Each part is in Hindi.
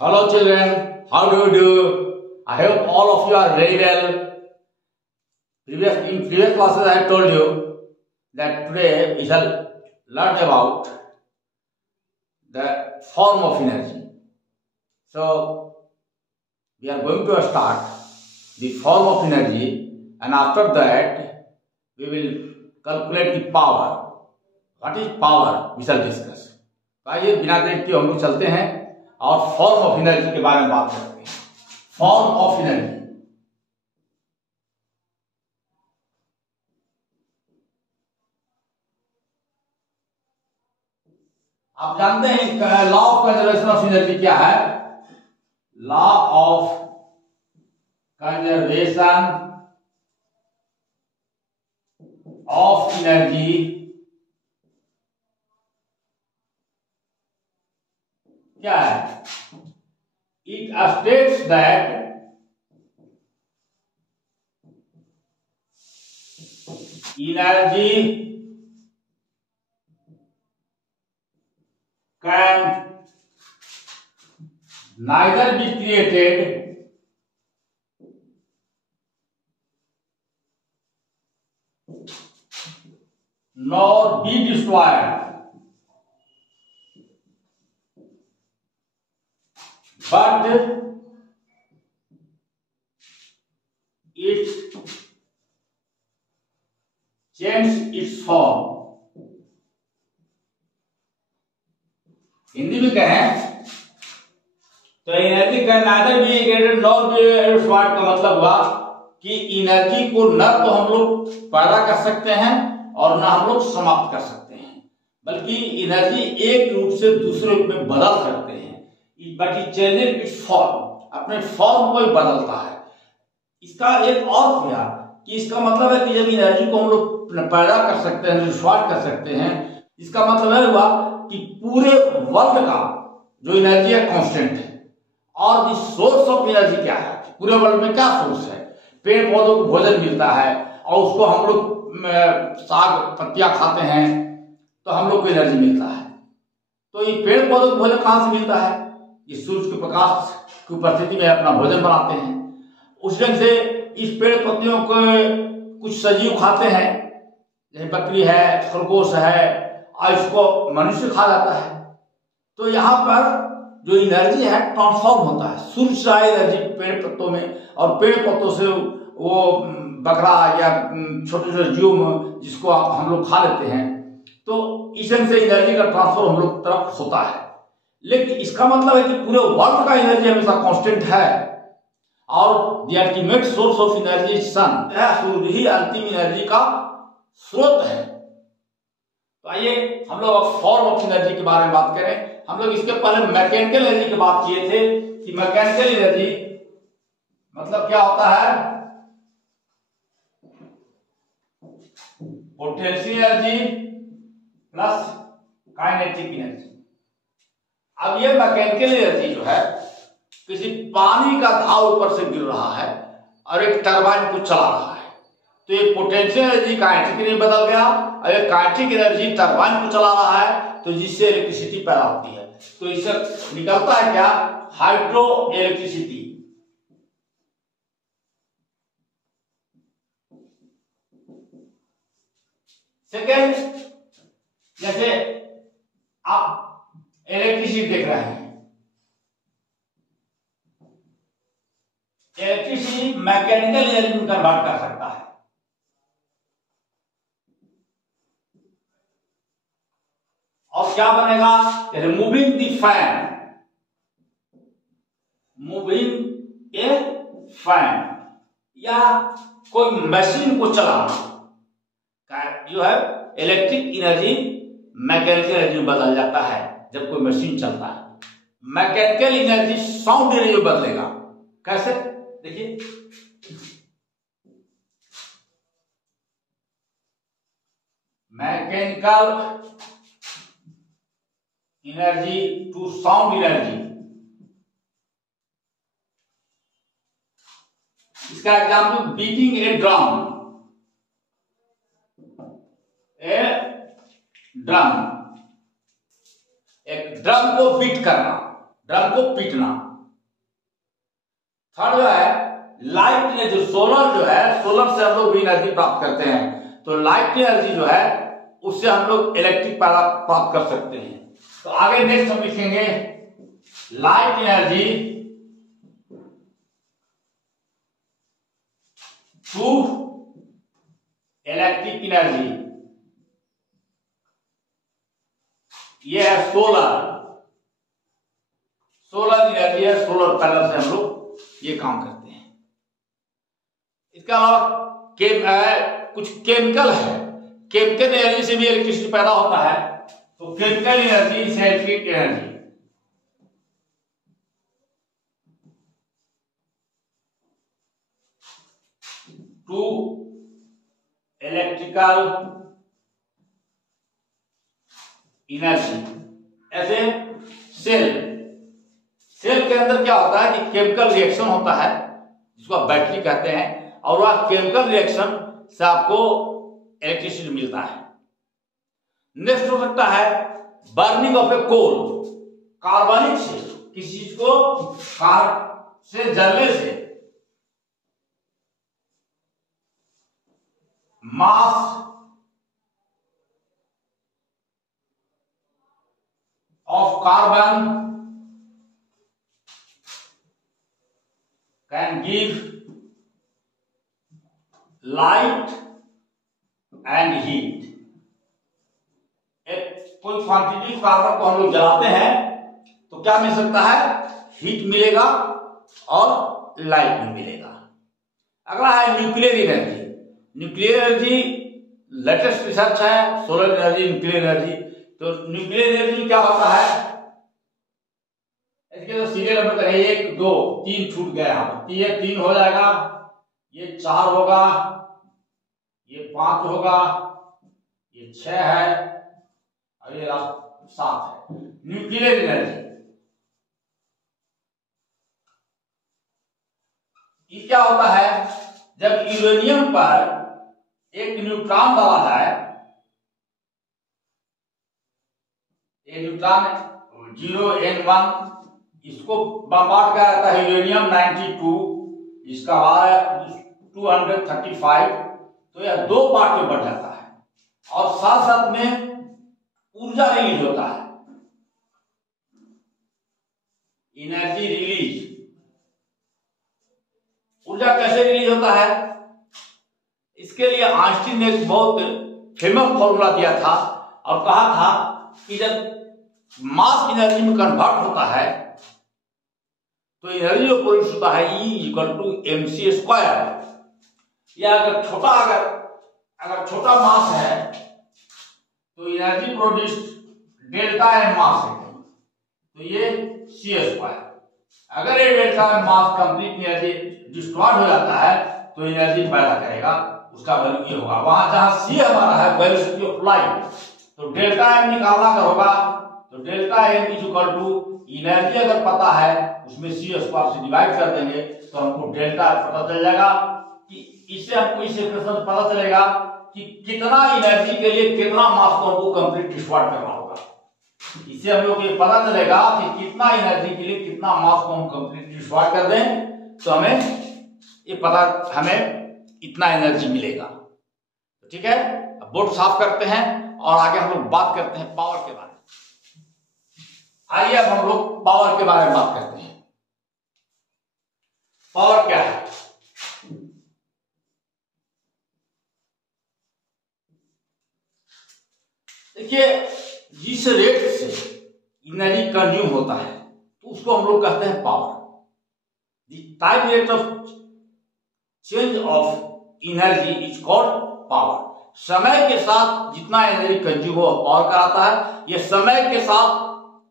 Hello children, how do you do? I hope all of you are very well. In previous classes I have told you that today we shall learn about the form of energy. So we are going to start the form of energy, and after that we will calculate the power. What is power? We shall discuss. तो आइए बिना देर के हम लोग चलते हैं और फॉर्म ऑफ एनर्जी के बारे में बात करते हैं। फॉर्म ऑफ एनर्जी, आप जानते हैं law of conservation of energy क्या है? Law of conservation of energy क्या है? It states that energy can neither be created nor be destroyed, but it changes its form. Hindi में कहें तो एनर्जी का neither be created nor be destroyed का मतलब हुआ कि एनर्जी को न तो हम लोग पैदा कर सकते हैं और न हम लोग समाप्त कर सकते हैं, बल्कि एनर्जी एक रूप से दूसरे रूप में बदल सकते हैं। But it changes it's form, अपने फॉर्म को ही बदलता है। इसका एक और क्या कि इसका मतलब है कि जब एनर्जी को हम लोग पैदा कर सकते हैं, डिस्ट्रॉय कर सकते हैं, इसका मतलब है हुआ कि पूरे वर्ल्ड का जो एनर्जी है कांस्टेंट है। और द सोर्स ऑफ एनर्जी क्या है? पूरे वर्ल्ड में क्या सोर्स है? पेड़ पौधों को भोजन मिलता है और उसको हम लोग साग पत्तियां खाते हैं तो हम लोग को एनर्जी मिलता है। तो ये पेड़ पौधों को भोजन कहां से मिलता है? ये सूर्य के प्रकाश की उपस्थिति में अपना भोजन बनाते हैं। उस ढंग से इस पेड़ पत्तियों को कुछ सजीव खाते हैं, जैसे बकरी है, खरगोश है, और इसको मनुष्य खा जाता है। तो यहाँ पर जो एनर्जी है ट्रांसफॉर्म होता है। सूर्य से आई एनर्जी पेड़ पत्तों में, और पेड़ पत्तों से वो बकरा या छोटे छोटे जीव जिसको हम लोग खा लेते हैं, तो इस ढंग से एनर्जी का ट्रांसफर हम लोग तरफ होता है। लेकिन इसका मतलब है कि पूरे वर्ल्ड का एनर्जी हमेशा कांस्टेंट है, और the ultimate source of energy sun, सूर्य ही अंतिम एनर्जी का स्रोत है। तो आइए हम लोग अब फॉर्म ऑफ एनर्जी के बारे में बात करें। हम लोग इसके पहले मैकेनिकल एनर्जी की बात किए थे कि मैकेनिकल एनर्जी मतलब क्या होता है? Potential energy plus kinetic energy. अब ये मैकेनिकल एनर्जी जो है, किसी पानी का दाब ऊपर से गिर रहा है और एक टरबाइन को चला रहा है, तो ये पोटेंशियल एनर्जी काइनेटिक एनर्जी बदल गया, और ये काइनेटिक एनर्जी टरबाइन को चला रहा है, तो जिससे इलेक्ट्रिसिटी पैदा होती है। तो इससे निकलता है क्या? Hydro electricity. सेकेंड, जैसे आप इलेक्ट्रिसिटी देख रहे हैं, इलेक्ट्रिसिटी मैकेनिकल एनर्जी में कन्वर्ट कर सकता है। और क्या बनेगा? Moving the fan, moving A fan, या कोई मशीन को चलाना जो है, इलेक्ट्रिक एनर्जी मैकेनिकल एनर्जी में बदल जाता है जब कोई मशीन चलता है। मैकेनिकल एनर्जी साउंड एनर्जी में बदलेगा। कैसे? देखिए, mechanical energy to sound energy. इसका example beating a drum, drum, एक ड्रम को बीट करना, ड्रम को पीटना। थर्ड जो है लाइट ने, जो सोलर जो है, सोलर से हम लोग भी एनर्जी प्राप्त करते हैं। तो लाइट एनर्जी जो है उससे हम लोग इलेक्ट्रिक पावर प्राप्त कर सकते हैं। तो आगे नेक्स्ट हम लिखेंगे light energy to electric energy, ये है सोलर एनर्जी है। सोलर पैनल से हम लोग ये काम करते हैं। इसके अलावा कुछ केमिकल है, केमिकल एनर्जी से भी इलेक्ट्रिसिटी पैदा होता है। तो केमिकल एनर्जी से electric energy, to electrical energy. ऐसे सेल के अंदर क्या होता है कि केमिकल रिएक्शन होता है जिसको आप बैटरी कहते हैं, और वह केमिकल रिएक्शन से आपको इलेक्ट्रिसिटी मिलता है। नेक्स्ट हो सकता है बर्निंग ऑफ ए कोल, कार्बनिक से, किसी चीज को से जलने से mass of carbon can give light and heat. कोई क्वांटिटी कार्बन को हम लोग जलाते हैं तो क्या मिल सकता है, हीट मिलेगा और लाइट भी मिलेगा। अगला है nuclear energy. Nuclear energy latest research है, सोलर एनर्जी, न्यूक्लियर एनर्जी। तो न्यूक्लियर एनर्जी क्या होता है, इसके तो सीरियल नंबर है 1 2 3 छूट गया यहाँ पर। ये 3 हो जाएगा, ये 4 होगा, ये 5 होगा, ये 6 है और ये 7 है। न्यूक्लियर एनर्जी ये क्या होता है, जब यूरेनियम पर एक न्यूट्रॉन डाला जाए, ये न्यूट्रॉन 0n1, इसको बम्बार्ड किया जाता है यूरेनियम 92, इसका भार 235, तो यह 2 पार्ट में बढ़ जाता है और साथ साथ में ऊर्जा रिलीज होता है। एनर्जी रिलीज, ऊर्जा कैसे रिलीज होता है, इसके लिए आइंस्टीन ने एक बहुत फेमस फॉर्मूला दिया था और कहा था कि जब मास एनर्जी में कन्वर्ट होता है तो एनर्जी जो प्रोड्यूस होता है E=mc²। या अगर छोटा मास है तो एनर्जी प्रोड्यूस डेल्टा एम मास है, तो ये c²। अगर ये डेल्टा एम मास कंप्लीट एनर्जी डिस्ट्रॉयड हो जाता है तो एनर्जी पैदा करेगा, उसका वैल्यू ये होगा। वहां जहां c हमारा है वेलोसिटी ऑफ लाइट, तो डेल्टा एम निकालना अगर होगा तो डेल्टा एम एनर्जी अगर पता है उसमें c² से डिवाइड कर देंगे तो हमको डेल्टा पता चल जाएगा। कि इससे हमको इस इक्वेशन से पता चलेगा कि कितना एनर्जी के लिए कितना मास को हमको कंप्लीट डिस्ट्रॉय करना होगा। इससे हम लोग ये पता चलेगा कि कितना एनर्जी के लिए कितना मास को हम कंप्लीट डिस्ट्रॉय कर दें तो हमें इतना एनर्जी मिलेगा। ठीक है, अब बोर्ड साफ करते हैं और आगे हम लोग बात करते हैं पावर के बारे में। आइए अब हम लोग पावर के बारे में बात करते हैं। पावर क्या है, देखिए जिस रेट से एनर्जी कंज्यूम होता है तो उसको हम लोग कहते हैं power. The time rate of change of energy is called power. समय के साथ जितना एनर्जी कंज्यूम हो पावर कराता है, यह समय के साथ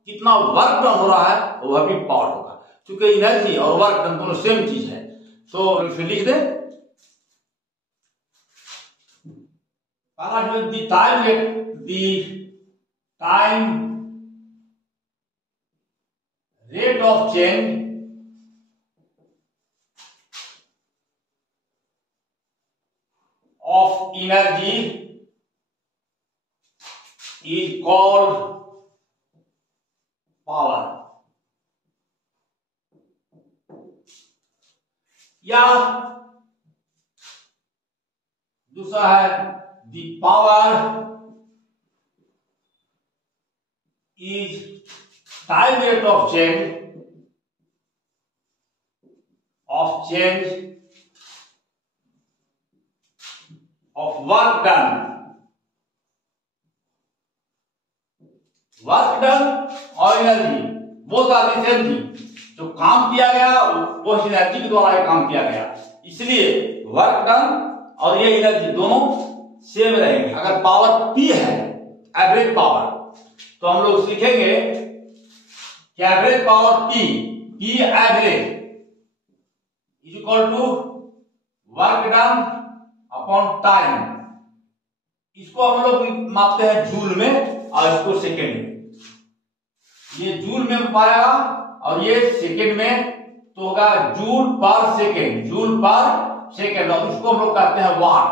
कितना वर्क डन हो रहा है वह भी पावर होगा। क्योंकि एनर्जी और वर्क डन दोनों सेम चीज है, तो फिर लिख दें the time rate of change of energy is called power। या दूसरा है the power is time rate of change of work done और energy both are the same thing. जो काम किया गया वो एनर्जी के द्वारा काम किया गया, इसलिए वर्क डन और ये एनर्जी दोनों सेम रहेंगे। अगर पावर P है एवरेज पावर, तो हम लोग सीखेंगे कि average power P average is equal to work done upon time. इसको हम लोग मापते हैं जूल में और इसको सेकेंड में। ये जूल में पाएगा और ये सेकेंड में तो होगा joule per second, joule per second, और उसको हम लोग कहते हैं watt.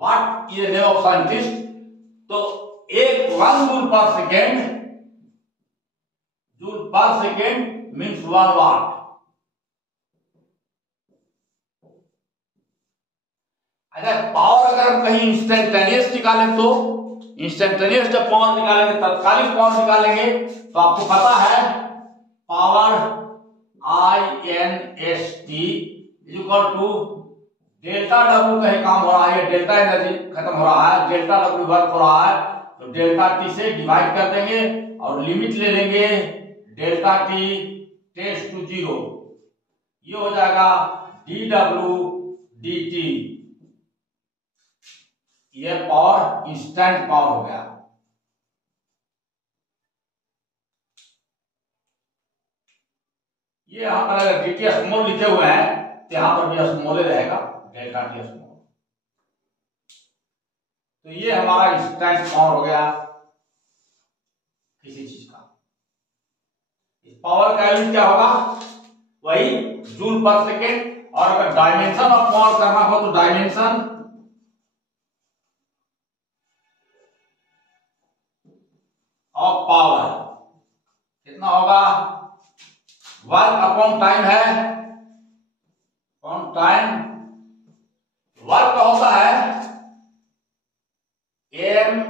Watt is name of scientist. तो एक 1 joule per second, joule per second means 1 watt. अगर पावर अगर हम कहीं इंस्टेंटेनियस निकालें तो इंस्टेंटेनियस जब पावर निकालेंगे, तत्कालिक पावर निकालेंगे, तो आपको पता है power INST is equal to delta W कहीं काम हो रहा है, डेल्टा एनर्जी खत्म हो रहा है, डेल्टा डब्ल्यू वर्क हो रहा है, तो डेल्टा टी से डिवाइड कर देंगे और लिमिट ले लेंगे डेल्टा टी टेंड्स टू 0। ये हो जाएगा dw dt। ये पावर इंस्टेंट पावर हो गया। ये यहां पर अगर dt स्मॉल लिखे हुए हैं तो यहां पर भी स्मॉल ही रहेगा, डेल्टा टी स्मॉल। तो ये हमारा इंस्टेंट पावर हो गया किसी चीज का। इस पावर का यूनिट क्या होगा, वही जूल पर सेकेंड। और अगर डायमेंशन ऑफ पावर करना हो तो डायमेंशन ऑफ पावर कितना होगा, वर्क अपॉन टाइम है, अपॉन टाइम। वर्क का होता है ml²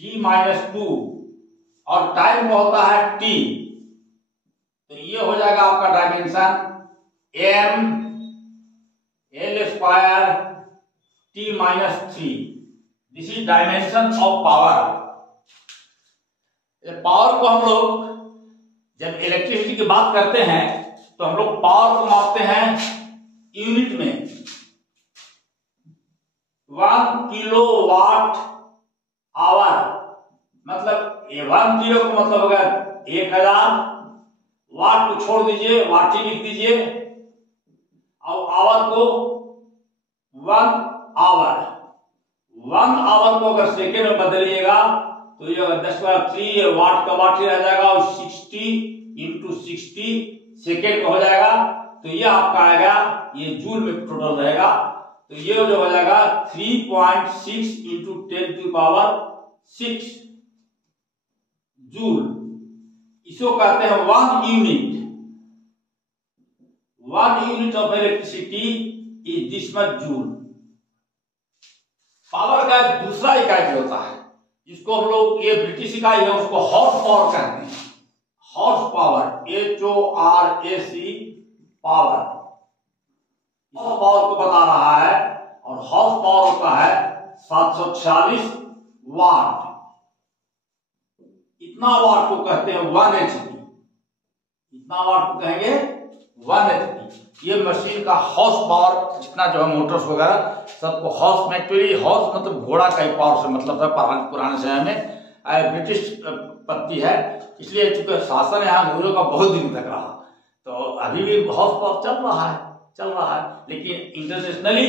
t-2 और टाइम का होता है t। तो ये हो जाएगा आपका dimension ml² t-3। This is dimension of power. Power को हम लोग जब इलेक्ट्रिसिटी की बात करते हैं तो हम लोग पावर को मापते हैं यूनिट में। 1 किलोवाट आवर मतलब 1 किलो का मतलब होगा 1000, वाट को छोड़ दीजिए, वाट ही लिख दीजिए, और आवर को 1 आवर। 1 आवर को अगर सेकेंड में बदलिएगा तो ये अगर 10⁻³ वाट का वाट ही रह जाएगा और 60 × 60 सेकेंड का हो जाएगा। तो ये आपका आएगा, ये जूल में टोटल रहेगा। तो ये जो हो जाएगा 3.6 × 10⁻6 जूल। इसको कहते हैं 1 unit. 1 unit of electricity is this much joule. Power का दूसरा इकाई जो होता है, जिसको हम लोग, ये ब्रिटिश इकाई है, उसको हॉर्स पावर कहते हैं। Horse power HORAC power, horse power को बता रहा है। और हॉर्स पावर होता है 746 वाट। इतना वाट को कहते हैं 1 HP। इतना वाट को कहेंगे 1 HP। ये मशीन का हॉर्स पावर, जितना जो है मोटर्स वगैरह सबको हॉर्स में, एक्चुअली हॉर्स मतलब घोड़ा का पावर से मतलब है। पुराने समय में ब्रिटिश पत्ती है, इसलिए चूंकि शासन यहाँ अंग्रेजों का बहुत दिन तक रहा, तो अभी भी हॉर्स पावर चल रहा है। लेकिन इंटरनेशनली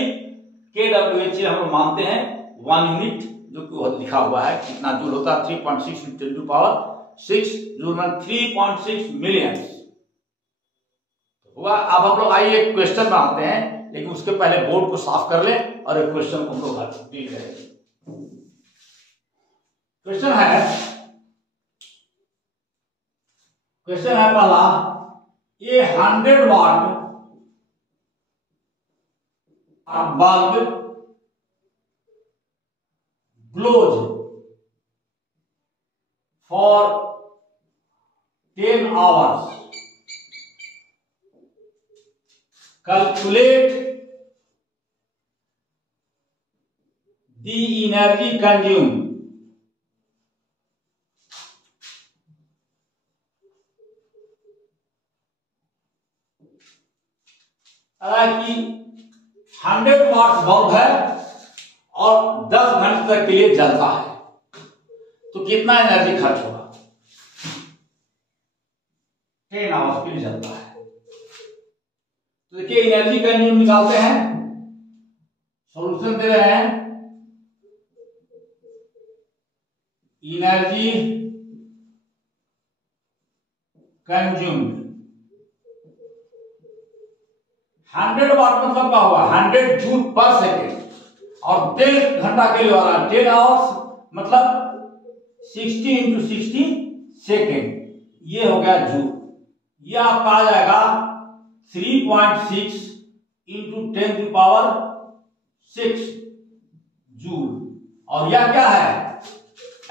KWH हम लोग मानते हैं 1 यूनिट, जो कि लिखा हुआ है कितना जूल होता है, 3.6 × 10⁻6 जूल में 3.6 मिलियन हुआ। अब हम लोग आइए एक क्वेश्चन बनाते हैं, लेकिन उसके पहले बोर्ड को साफ कर ले और एक क्वेश्चन को हम लोग डील करेंगे। क्वेश्चन है क्वेश्चन है पहला, ये 100 वाट bulb glows for 10 hours. Calculate the energy consumed. कि 100 वाट बल्ब है और 10 घंटे तक के लिए जलता है, तो कितना एनर्जी खर्च होगा? 10 आवर्स के लिए जलता है। तो देखिए एनर्जी कंज्यूम निकालते हैं, सॉल्यूशन दे रहे हैं। एनर्जी कंज्यूम्ड 100 वाट मतलब क्या हुआ? 100 जूल पर सेकेंड, और 10 घंटा के लिए हो रहा है 10 आवर्स मतलब 60 इंटू 60 सेकेंड, ये हो गया जूल। ये आपका आ जाएगा 3.6 इंटू 10 टू पावर 6 जूल। और यह क्या है?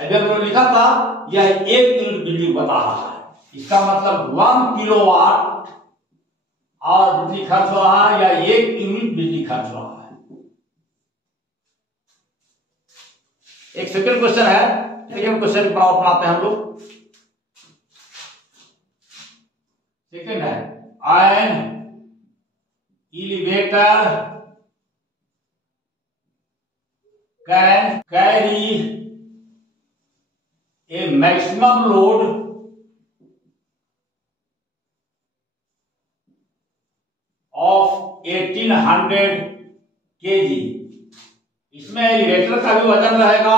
अभी हमने लिखा था यह 1 यूनिट बिजली बता रहा है, इसका मतलब 1 किलोवाट और बिजली खर्च हो रहा है या 1 यूनिट बिजली खर्च हो रहा है। एक सेकंड क्वेश्चन है, सेकंड क्वेश्चन बनाते हैं हम लोग। सेकंड है, an elevator can carry A maximum load of 1800 kg। इसमें एलिवेटर का भी वजन रहेगा,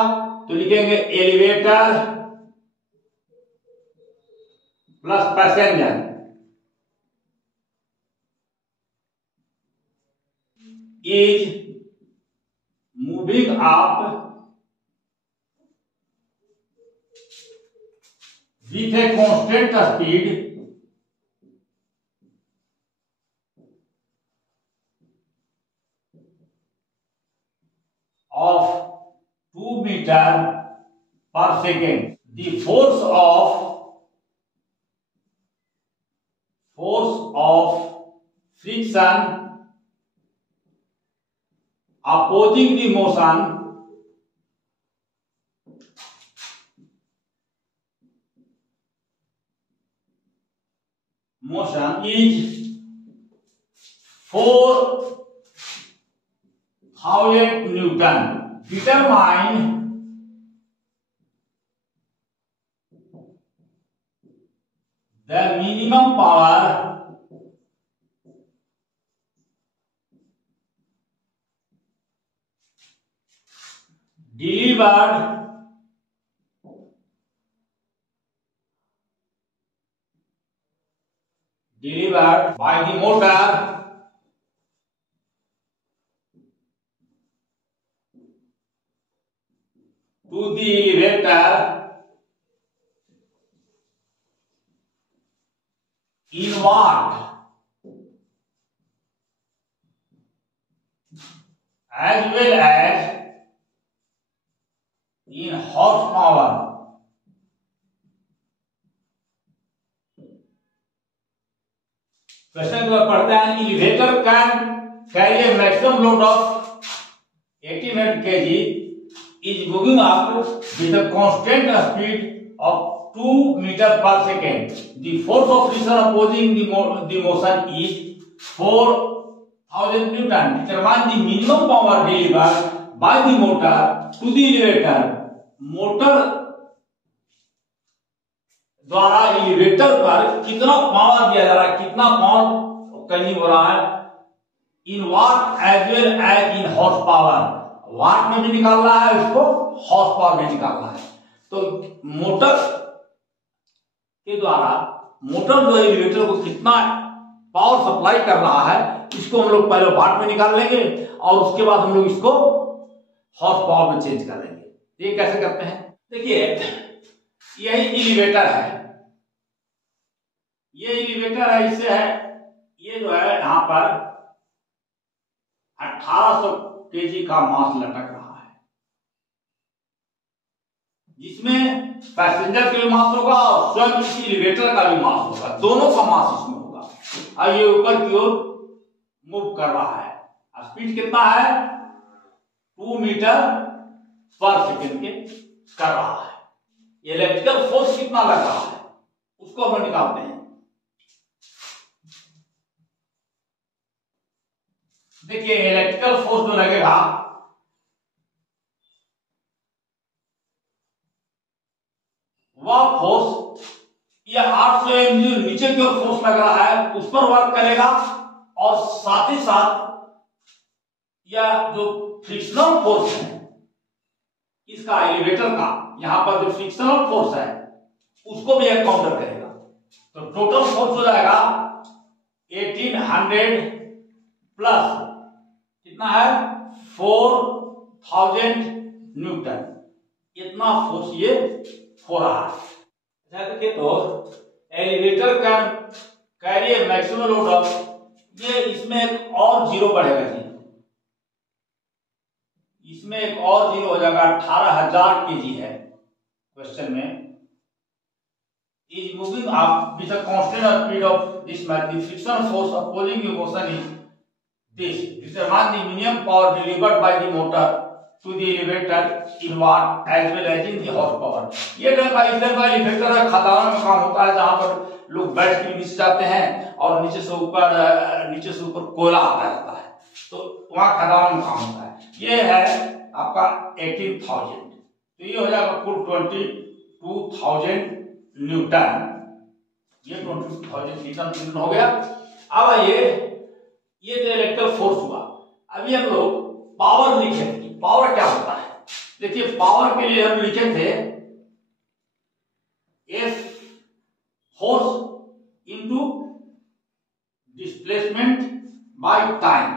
तो लिखेंगे elevator plus passenger is moving up with a constant speed of 2 meter per second. The force of friction opposing the motion is 4000 Newton. Determine the minimum power delivered by the motor to the elevator in watt as well as in horsepower. Question को पढ़ते हैं। Elevator can carry A maximum load of 1800 kg is moving up with a constant speed of 2 meter per second. The force of friction opposing the motion is 4000 Newton. Determine the minimum power delivered by the motor to the elevator. Motor द्वारा एलिवेटर पर कितना पावर दिया जा रहा है, कितना पावर कंज्यूम हो रहा है, in watt as well as in horse power. Watt में भी निकालना है, उसको हॉर्स पावर में निकालना है। तो मोटर के द्वारा मोटर जो एलिवेटर को कितना पावर सप्लाई कर रहा है, इसको हम लोग पहले वाट में निकाल लेंगे और उसके बाद हम लोग इसको हॉर्स पावर में चेंज कर लेंगे। ये कैसे करते हैं? देखिए यही एलिवेटर है, ये एलिवेटर है, इससे है ये जो है यहाँ पर 1800 केजी का मास लटक रहा है, जिसमें पैसेंजर का भी मास होगा और स्वयं इस एलिवेटर का भी मास होगा, दोनों का मास इसमें होगा। और ये ऊपर की ओर मूव कर रहा है। स्पीड कितना है? 2 मीटर पर सेकेंड के कर रहा है। इलेक्ट्रिकल फोर्स कितना लग रहा है उसको हम निकालते हैं। देखिए इलेक्ट्रिकल फोर्स जो लगेगा वह फोर्स या 800 mg नीचे की ओर फोर्स लग रहा है उस पर वर्क करेगा, और साथ ही साथ या जो फ्रिक्शनल फोर्स है इसका एलिवेटर का, यहां पर जो फ्रिक्शनल फोर्स है उसको भी काउंटर करेगा। तो टोटल फोर्स हो जाएगा 1800 प्लस कितना है 4000 न्यूटन, इतना फोर्स ये हो रहा है। देखिए तो elevator can carry A maximum load of, ये इसमें एक और जीरो बढ़ेगा जी, इसमें एक और जीरो हो जाएगा, 18000 केजी है क्वेश्चन में। Is moving up with a constant speed of this math, the friction force opposing the motion is this, determine the minimum power delivered by the motor to the elevator in watt as well as in the horsepower. ये एलिवेटर है, खदानों में काम होता है जहां पर लोग बैठ के नीचे जाते हैं और नीचे से ऊपर कोयला आता रहता है, तो वहां खदानों में काम होता है। ये है आपका 18,000, तो ये हो जाएगा कुल 22,000 न्यूटन, ये 22,000 न्यूटन हो गया। अब ये तो इलेक्ट्रिकल फोर्स हुआ। अभी हम लोग पावर लिखे, पावर क्या होता है? देखिए पावर के लिए हम लिखे थे F force into displacement by time.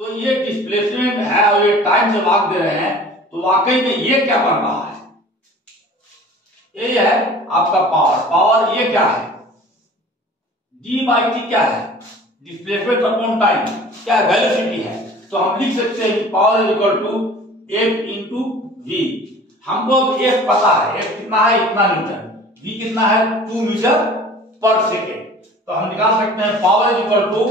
तो ये डिस्प्लेसमेंट है और ये टाइम से भाग दे रहे हैं, तो वाकई में ये क्या बन रहा है? ये है आपका पावर। पावर ये क्या है? d बाई टी क्या है? डिस्प्लेसमेंट अपॉन टाइम, क्या वेलोसिटी है। तो हम लिख सकते हैं power is equal to F into V. हमको F पता है, F कितना है इतना न्यूटन, V कितना है 2 मीटर पर सेकेंड। तो हम निकाल सकते हैं power is equal to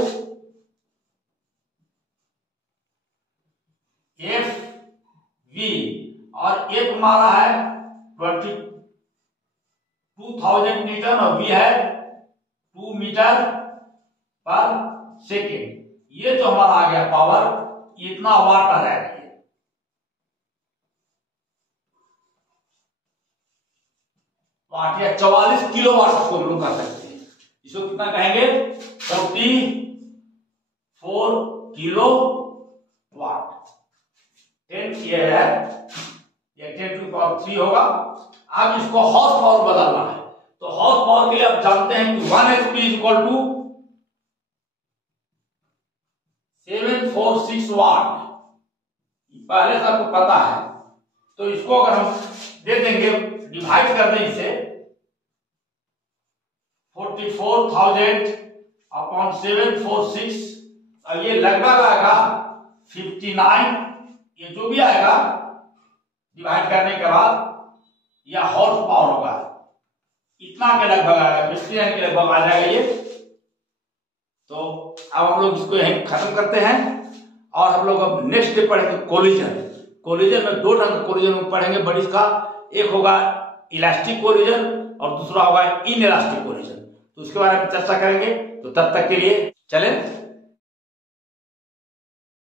F V, और F हमारा है 22,000 न्यूटन और V है 2 मीटर पर सेकेंड। ये जो हमारा आ गया पावर, इतना वाट आ जाएगा। वाट या 44 किलो वाट को हम लोग कर सकते हैं। इसको कितना कहेंगे? 44 किलो वाट। 10 ये है, ये 10 टू पावर 3 होगा। अब इसको हॉर्स पावर बदलना है, तो हॉर्स पावर के लिए आप जानते हैं कि 1 HP इज इक्वल टू 746 वाट, पहले से आपको पता है। तो इसको अगर हम दे देंगे, डिवाइड कर दें इसे 44,000 अपॉन 746, और ये लगभग आएगा 59, ये जो भी आएगा डिवाइड करने के बाद यह हॉर्स पावर होगा, इतना के लगभग आएगा, 59 के लगभग आ जाएगा ये। तो अब हम लोग इसको यहीं खत्म करते हैं, और हम लोग अब नेक्स्ट डे पढ़ेंगे कोलिजन। कोलिजन में 2 ढंग का कोलिजन में पढ़ेंगे बड़ी का, एक होगा इलास्टिक कोलिजन और दूसरा होगा इन इलास्टिक कोलिजन। तो उसके बारे में चर्चा करेंगे। तो तब तक के लिए चलें।